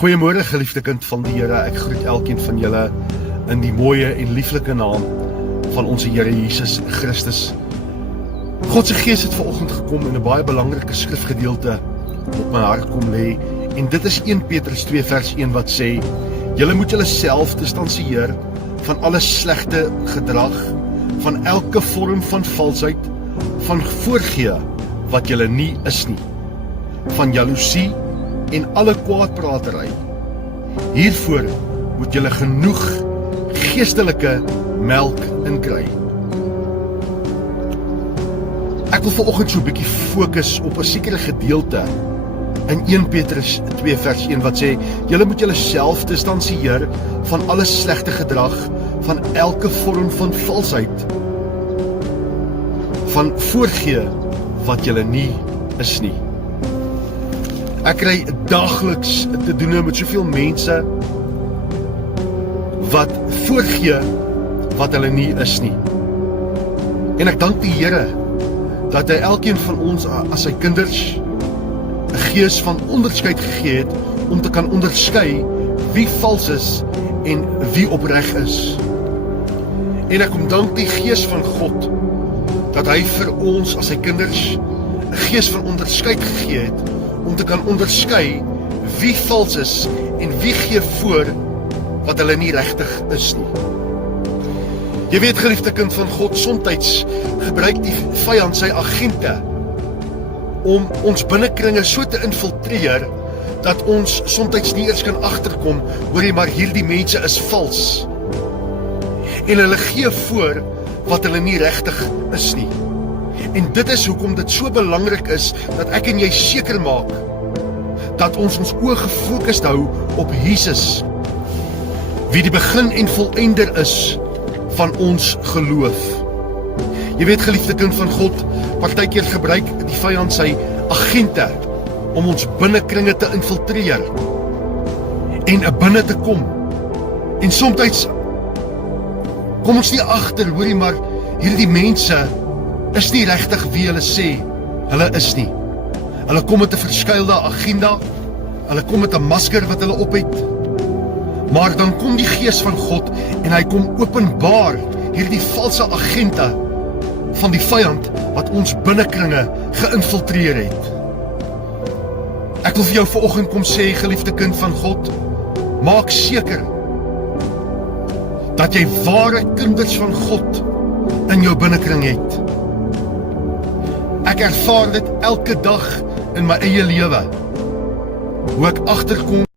Goeiemôre geliefde kind van die Here, ek groet elkeen van julle in die mooie en lieflike naam van ons Here Jesus Christus. God se Gees het vanoggend gekom en 'n baie belangrike skrifgedeelte op my hart kom lê, en dit is 1 Petrus 2 vers 1 wat sê: julle moet julleself distansieer van alle slegte gedrag, van elke vorm van valsheid, van voorgee wat julle nie is nie, van jaloesie en alle kwaadpratery. Hiervoor moet julle genoeg geestelike melk inkry. Ek wil vanoggend so 'n bietjie fokus op 'n sekere gedeelte in 1 Petrus 2 vers 1 wat sê: julle moet julleself distansieer van alle slegte gedrag, van elke vorm van valsheid, van voorgee wat julle nie is nie. Ek kry daagliks te doen met soveel mense wat voorgee wat hulle nie is nie. En ek dank die Here dat hy elkeen van ons as sy kinders 'n gees van onderskeid gegee het om te kan onderskei wie vals is en wie opreg is. En ek kom dank die Gees van God dat hy vir ons as sy kinders 'n gees van onderskeid gegee het om te kan onderskei wie vals is en wie gee voor wat hulle nie regtig is nie. Jy weet, geliefde kind van God, soms gebruik die vyand sy agente om ons binnekringe so te infiltreer dat ons soms nie eers kan agterkom, hoorie, maar hierdie mense is vals. En hulle gee voor wat hulle nie regtig is nie. En dit is hoekom dit so belangrik is dat ek en jy seker maak dat ons oë gefokus hou op Jesus, wie die begin en volëinder is van ons geloof. Jy weet, geliefde kind van God, partykeer gebruik die vyand sy agente om ons binnekringe te infiltreer en binne te kom. En soms kom ons nie agter, hoorie, maar hierdie mense is nie regtig wie hulle sê hulle is nie. Hulle kom met 'n verskuilde agenda, hulle kom met 'n masker wat hulle op het. Maar dan kom die Gees van God en hy kom openbaar hierdie valse agente van die vyand wat ons binnekringe geïnfiltreer het. Ek wil vir jou vanoggend kom sê, geliefde kind van God, maak seker dat jy ware kinders van God in jou binnekring het. Ek ervaar dit elke dag in my eie lewe, hoe ek agterkom